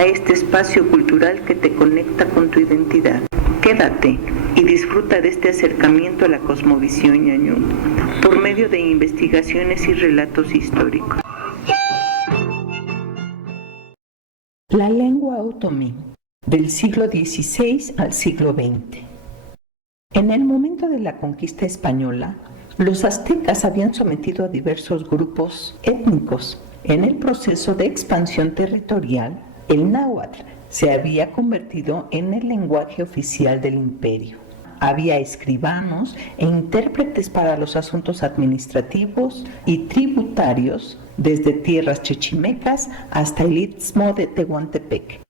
a este espacio cultural que te conecta con tu identidad. Quédate y disfruta de este acercamiento a la cosmovisión ñañú por medio de investigaciones y relatos históricos. La lengua otomí, del siglo XVI al siglo XX. En el momento de la conquista española, los aztecas habían sometido a diversos grupos étnicos. En el proceso de expansión territorial, el náhuatl se había convertido en el lenguaje oficial del imperio. Había escribanos e intérpretes para los asuntos administrativos y tributarios, desde tierras chichimecas hasta el Istmo de Tehuantepec.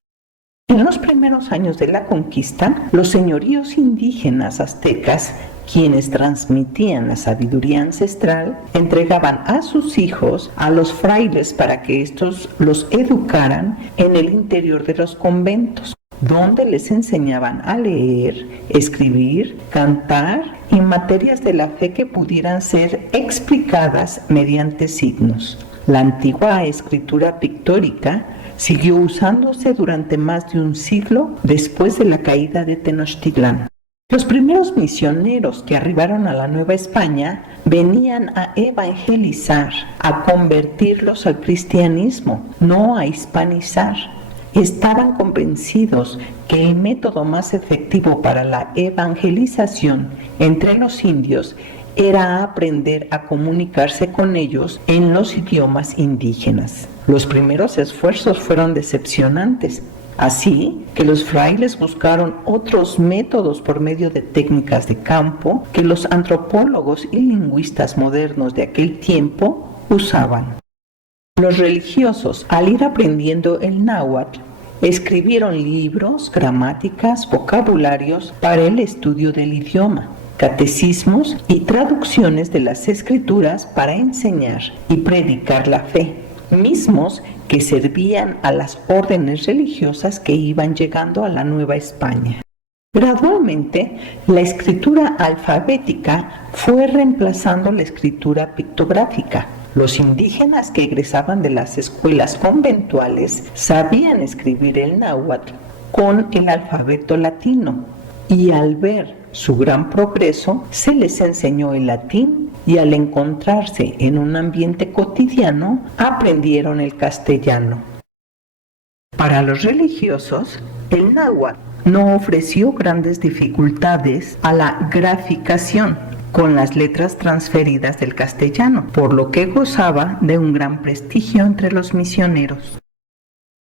En los primeros años de la conquista, los señoríos indígenas aztecas, quienes transmitían la sabiduría ancestral, entregaban a sus hijos a los frailes para que estos los educaran en el interior de los conventos, donde les enseñaban a leer, escribir, cantar y materias de la fe que pudieran ser explicadas mediante signos. La antigua escritura pictórica siguió usándose durante más de un siglo después de la caída de Tenochtitlán. Los primeros misioneros que arribaron a la Nueva España venían a evangelizar, a convertirlos al cristianismo, no a hispanizar. Estaban convencidos que el método más efectivo para la evangelización entre los indios era aprender a comunicarse con ellos en los idiomas indígenas. Los primeros esfuerzos fueron decepcionantes, así que los frailes buscaron otros métodos por medio de técnicas de campo que los antropólogos y lingüistas modernos de aquel tiempo usaban. Los religiosos, al ir aprendiendo el náhuatl, escribieron libros, gramáticas, vocabularios para el estudio del idioma, catecismos y traducciones de las escrituras para enseñar y predicar la fe, mismos que servían a las órdenes religiosas que iban llegando a la Nueva España. Gradualmente, la escritura alfabética fue reemplazando la escritura pictográfica. Los indígenas que egresaban de las escuelas conventuales sabían escribir el náhuatl con el alfabeto latino, y al ver su gran progreso, se les enseñó el latín y al encontrarse en un ambiente cotidiano, aprendieron el castellano. Para los religiosos, el náhuatl no ofreció grandes dificultades a la graficación con las letras transferidas del castellano, por lo que gozaba de un gran prestigio entre los misioneros.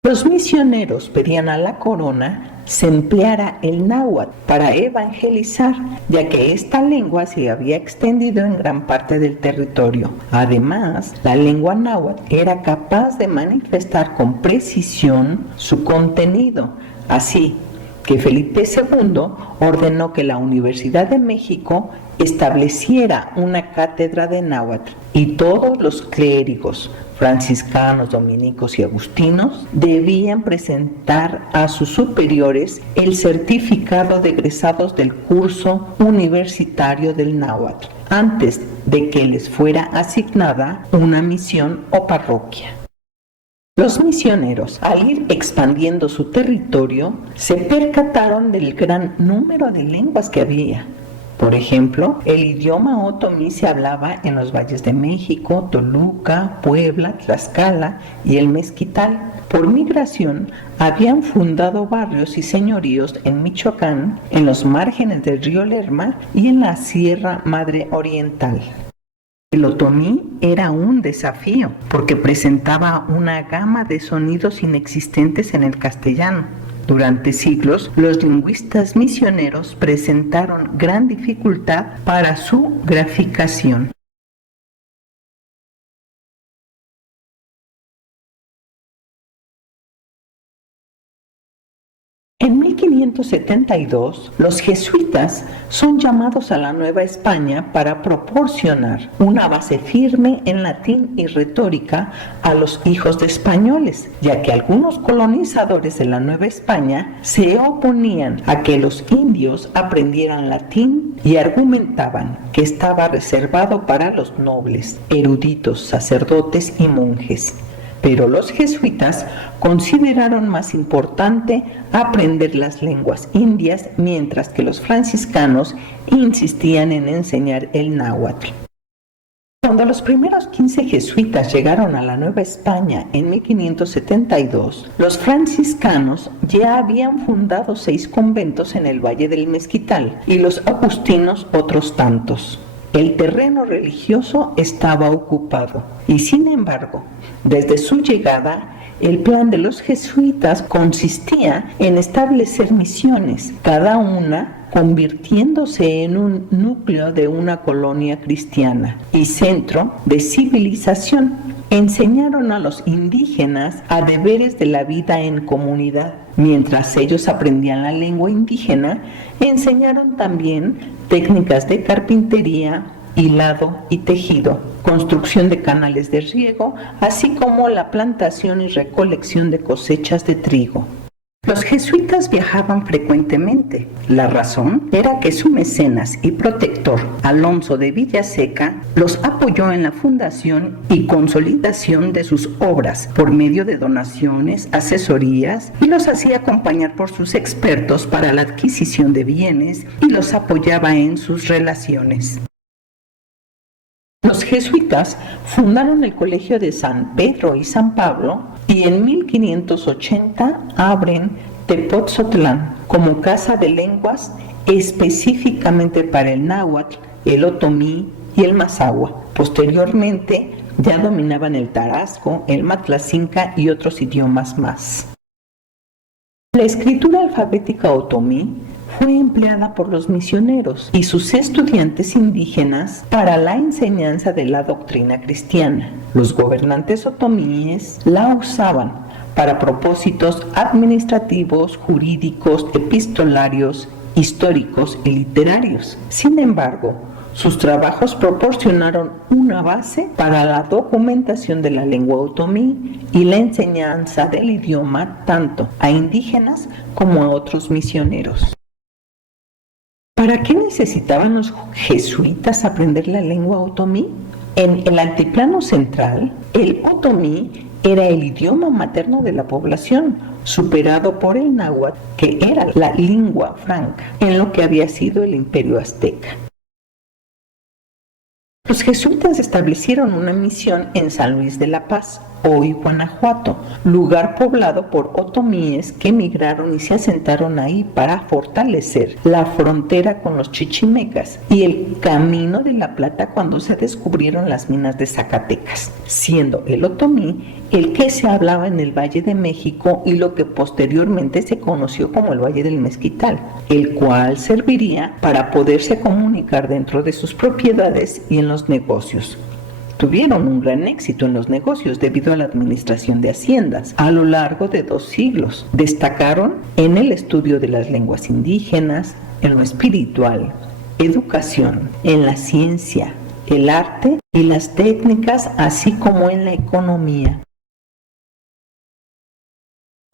Los misioneros pedían a la corona se empleara el náhuatl para evangelizar, ya que esta lengua se había extendido en gran parte del territorio. Además, la lengua náhuatl era capaz de manifestar con precisión su contenido, así que Felipe II ordenó que la Universidad de México estableciera una cátedra de náhuatl y todos los clérigos, franciscanos, dominicos y agustinos debían presentar a sus superiores el certificado de egresados del curso universitario del náhuatl antes de que les fuera asignada una misión o parroquia. Los misioneros, al ir expandiendo su territorio, se percataron del gran número de lenguas que había. Por ejemplo, el idioma otomí se hablaba en los valles de México, Toluca, Puebla, Tlaxcala y el Mezquital. Por migración, habían fundado barrios y señoríos en Michoacán, en los márgenes del río Lerma y en la Sierra Madre Oriental. El otomí era un desafío porque presentaba una gama de sonidos inexistentes en el castellano. Durante siglos, los lingüistas misioneros presentaron gran dificultad para su graficación. En 1572, los jesuitas son llamados a la Nueva España para proporcionar una base firme en latín y retórica a los hijos de españoles, ya que algunos colonizadores de la Nueva España se oponían a que los indios aprendieran latín y argumentaban que estaba reservado para los nobles, eruditos, sacerdotes y monjes. pero los jesuitas consideraron más importante aprender las lenguas indias, mientras que los franciscanos insistían en enseñar el náhuatl. Cuando los primeros 15 jesuitas llegaron a la Nueva España en 1572, los franciscanos ya habían fundado 6 conventos en el Valle del Mezquital y los agustinos otros tantos. El terreno religioso estaba ocupado y, sin embargo, desde su llegada, el plan de los jesuitas consistía en establecer misiones, cada una convirtiéndose en un núcleo de una colonia cristiana y centro de civilización. Enseñaron a los indígenas a deberes de la vida en comunidad. Mientras ellos aprendían la lengua indígena, enseñaron también técnicas de carpintería, hilado y tejido, construcción de canales de riego, así como la plantación y recolección de cosechas de trigo. Los jesuitas viajaban frecuentemente. La razón era que su mecenas y protector, Alonso de Villaseca, los apoyó en la fundación y consolidación de sus obras por medio de donaciones, asesorías, y los hacía acompañar por sus expertos para la adquisición de bienes y los apoyaba en sus relaciones. Los jesuitas fundaron el Colegio de San Pedro y San Pablo y en 1580 abren Tepotzotlán como casa de lenguas específicamente para el náhuatl, el otomí y el mazahua. Posteriormente ya dominaban el tarasco, el matlacinca y otros idiomas más. La escritura alfabética otomí fue empleada por los misioneros y sus estudiantes indígenas para la enseñanza de la doctrina cristiana. Los gobernantes otomíes la usaban para propósitos administrativos, jurídicos, epistolarios, históricos y literarios. Sin embargo, sus trabajos proporcionaron una base para la documentación de la lengua otomí y la enseñanza del idioma tanto a indígenas como a otros misioneros. ¿Para qué necesitaban los jesuitas aprender la lengua otomí? En el altiplano central, el otomí era el idioma materno de la población, superado por el náhuatl, que era la lingua franca, en lo que había sido el imperio azteca. Los jesuitas establecieron una misión en San Luis de la Paz, hoy Guanajuato, lugar poblado por otomíes que emigraron y se asentaron ahí para fortalecer la frontera con los chichimecas y el Camino de la Plata cuando se descubrieron las minas de Zacatecas, siendo el otomí el que se hablaba en el Valle de México y lo que posteriormente se conoció como el Valle del Mezquital, el cual serviría para poderse comunicar dentro de sus propiedades y en los negocios. Tuvieron un gran éxito en los negocios debido a la administración de haciendas a lo largo de 2 siglos. Destacaron en el estudio de las lenguas indígenas, en lo espiritual, educación, en la ciencia, el arte y las técnicas, así como en la economía.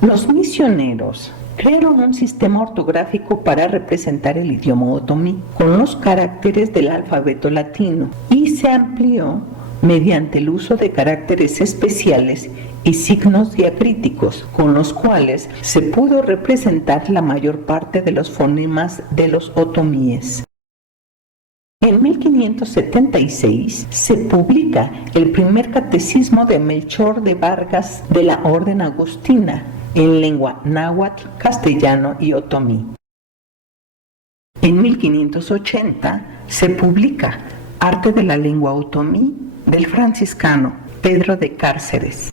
Los misioneros crearon un sistema ortográfico para representar el idioma otomí con los caracteres del alfabeto latino y se amplió mediante el uso de caracteres especiales y signos diacríticos, con los cuales se pudo representar la mayor parte de los fonemas de los otomíes. En 1576 se publica el primer catecismo de Melchor de Vargas de la Orden Agustina, en lengua náhuatl, castellano y otomí. En 1580 se publica Arte de la lengua otomí del franciscano Pedro de Cárceres.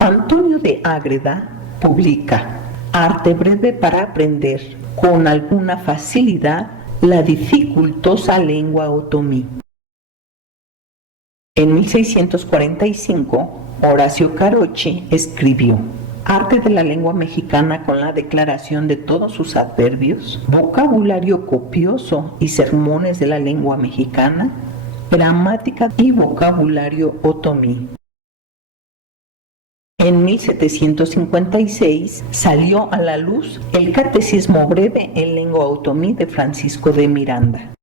Antonio de Ágreda publica Arte breve para aprender con alguna facilidad la dificultosa lengua otomí. En 1645, Horacio Carochi escribió Arte de la lengua mexicana con la declaración de todos sus adverbios, vocabulario copioso y sermones de la lengua mexicana, gramática y vocabulario otomí. En 1756 salió a la luz el Catecismo breve en lengua otomí de Francisco de Miranda.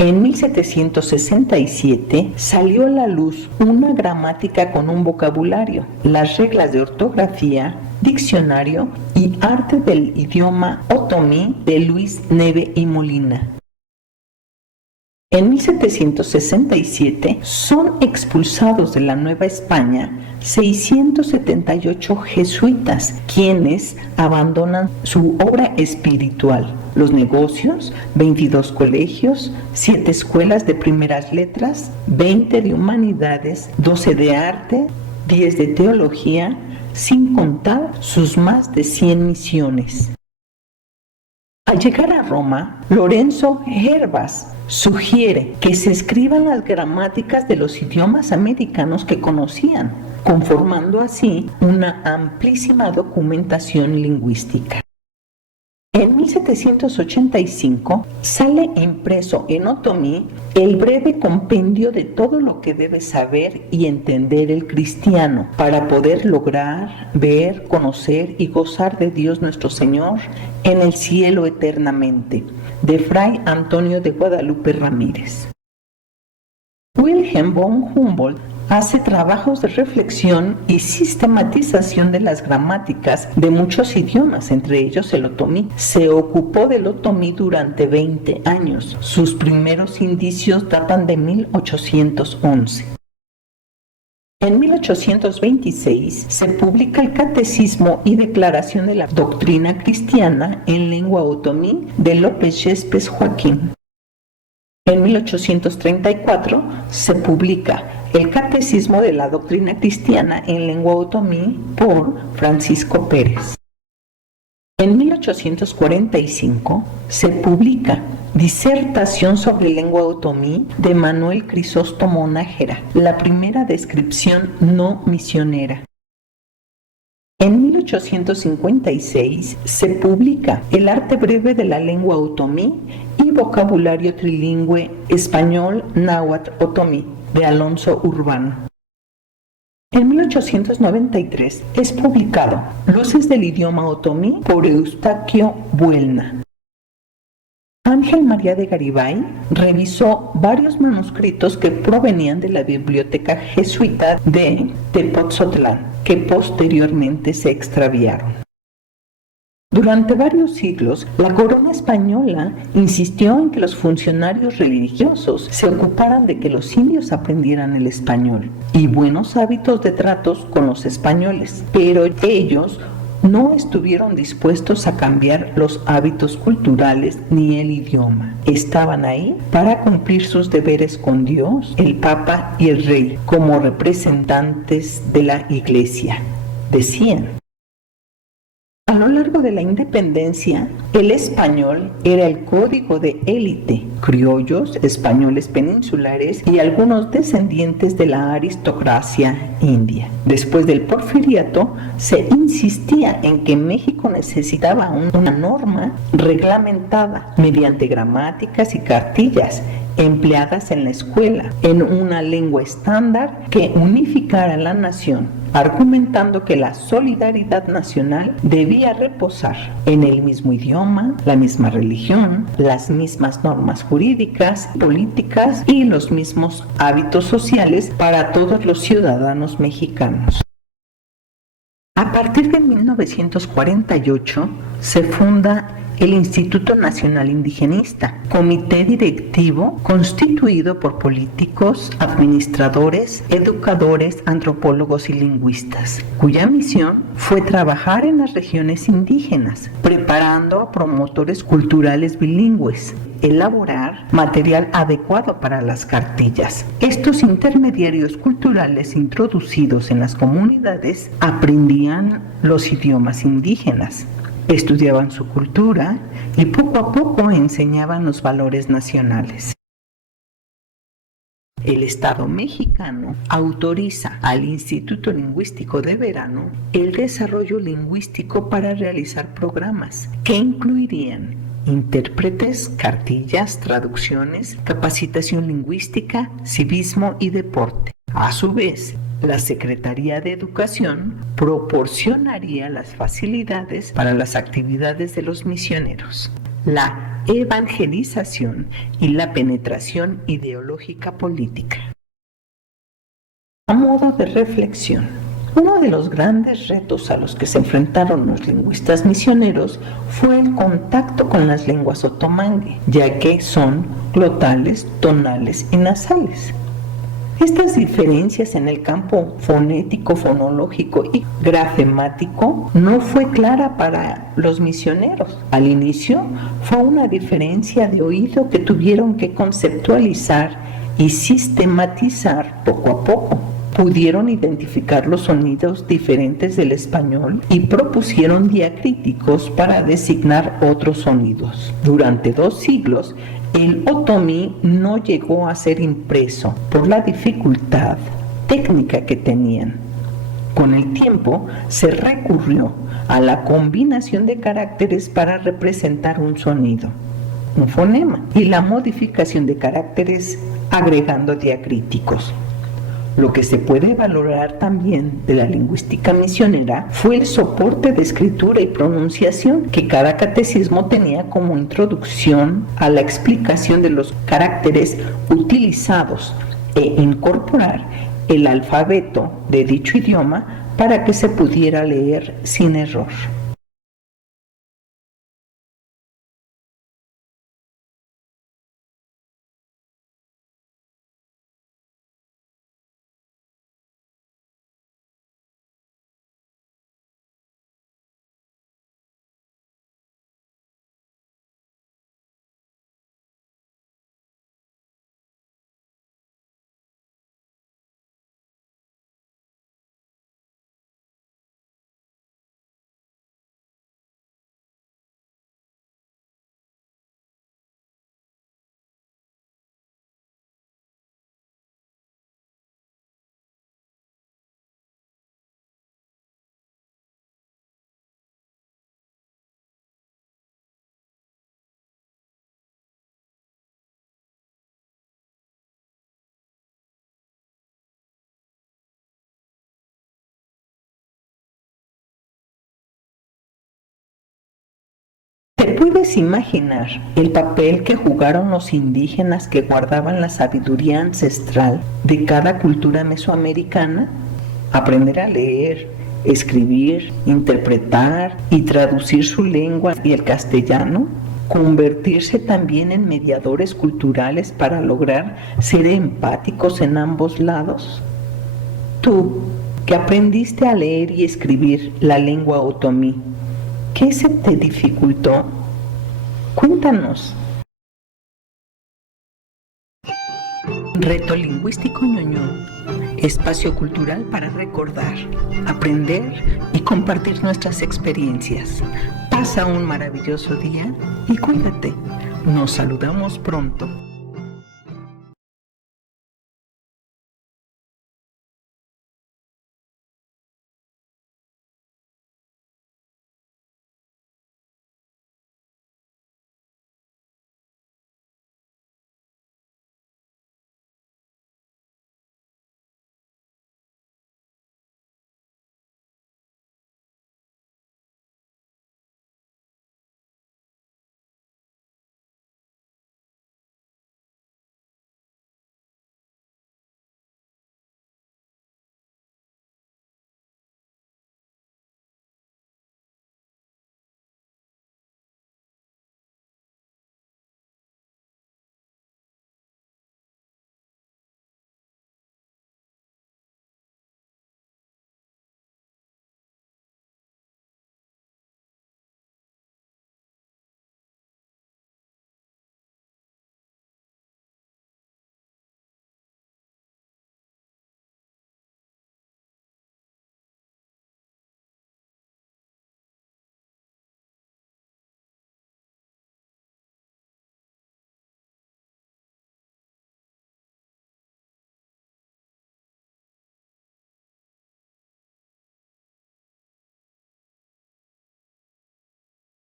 En 1767 salió a la luz una gramática con un vocabulario, las reglas de ortografía, diccionario y arte del idioma otomí de Luis Neve y Molina. En 1767 son expulsados de la Nueva España 678 jesuitas, quienes abandonan su obra espiritual, los negocios, 22 colegios, 7 escuelas de primeras letras, 20 de humanidades, 12 de arte, 10 de teología, sin contar sus más de 100 misiones. Al llegar a Roma, Lorenzo Herbas sugiere que se escriban las gramáticas de los idiomas americanos que conocían, conformando así una amplísima documentación lingüística. En 1785 sale impreso en otomí el breve compendio de todo lo que debe saber y entender el cristiano para poder lograr, ver, conocer y gozar de Dios nuestro Señor en el cielo eternamente, de Fray Antonio de Guadalupe Ramírez. Wilhelm von Humboldt hace trabajos de reflexión y sistematización de las gramáticas de muchos idiomas, entre ellos el otomí. Se ocupó del otomí durante 20 años. Sus primeros indicios datan de 1811. En 1826 se publica el Catecismo y Declaración de la Doctrina Cristiana en lengua otomí de López Yespes Joaquín. En 1834 se publica el Catecismo de la Doctrina Cristiana en lengua otomí por Francisco Pérez. En 1845 se publica Disertación sobre lengua otomí de Manuel Crisóstomo Nájera, la primera descripción no misionera. En 1856 se publica El arte breve de la lengua otomí y vocabulario trilingüe español náhuatl otomí de Alonso Urbano. En 1893 es publicado Luces del idioma otomí por Eustaquio Buelna. Ángel María de Garibay revisó varios manuscritos que provenían de la biblioteca jesuita de Tepoztlán, que posteriormente se extraviaron. Durante varios siglos, la corona española insistió en que los funcionarios religiosos se ocuparan de que los indios aprendieran el español y buenos hábitos de tratos con los españoles, pero ellos no estuvieron dispuestos a cambiar los hábitos culturales ni el idioma. Estaban ahí para cumplir sus deberes con Dios, el Papa y el Rey, como representantes de la Iglesia, decían. A lo largo de la independencia, el español era el código de élite, criollos, españoles peninsulares y algunos descendientes de la aristocracia india. Después del porfiriato, se insistía en que México necesitaba una norma reglamentada mediante gramáticas y cartillas empleadas en la escuela, en una lengua estándar que unificara la nación, argumentando que la solidaridad nacional debía reposar en el mismo idioma, la misma religión, las mismas normas jurídicas, políticas y los mismos hábitos sociales para todos los ciudadanos mexicanos. A partir de 1948 se funda el Instituto Nacional Indigenista, comité directivo constituido por políticos, administradores, educadores, antropólogos y lingüistas, cuya misión fue trabajar en las regiones indígenas, preparando a promotores culturales bilingües, elaborar material adecuado para las cartillas. Estos intermediarios culturales introducidos en las comunidades aprendían los idiomas indígenas, estudiaban su cultura y poco a poco enseñaban los valores nacionales. El Estado mexicano autoriza al Instituto Lingüístico de Verano el desarrollo lingüístico para realizar programas que incluirían intérpretes, cartillas, traducciones, capacitación lingüística, civismo y deporte. A su vez, la Secretaría de Educación proporcionaría las facilidades para las actividades de los misioneros. La evangelización y la penetración ideológica política. A modo de reflexión, uno de los grandes retos a los que se enfrentaron los lingüistas misioneros fue el contacto con las lenguas otomangue, ya que son glotales, tonales y nasales. Estas diferencias en el campo fonético, fonológico y grafemático no fue clara para los misioneros. Al inicio fue una diferencia de oído que tuvieron que conceptualizar y sistematizar poco a poco. Pudieron identificar los sonidos diferentes del español y propusieron diacríticos para designar otros sonidos. Durante 2 siglos, el otomí no llegó a ser impreso por la dificultad técnica que tenían. Con el tiempo se recurrió a la combinación de caracteres para representar un sonido, un fonema, y la modificación de caracteres agregando diacríticos. Lo que se puede valorar también de la lingüística misionera fue el soporte de escritura y pronunciación que cada catecismo tenía como introducción a la explicación de los caracteres utilizados e incorporar el alfabeto de dicho idioma para que se pudiera leer sin error. ¿Te puedes imaginar el papel que jugaron los indígenas que guardaban la sabiduría ancestral de cada cultura mesoamericana? Aprender a leer, escribir, interpretar y traducir su lengua y el castellano, convertirse también en mediadores culturales para lograr ser empáticos en ambos lados. Tú, que aprendiste a leer y escribir la lengua otomí, ¿qué se te dificultó? Cuéntanos. Reto Lingüístico Ñoño, espacio cultural para recordar, aprender y compartir nuestras experiencias. Pasa un maravilloso día y cuídate. Nos saludamos pronto.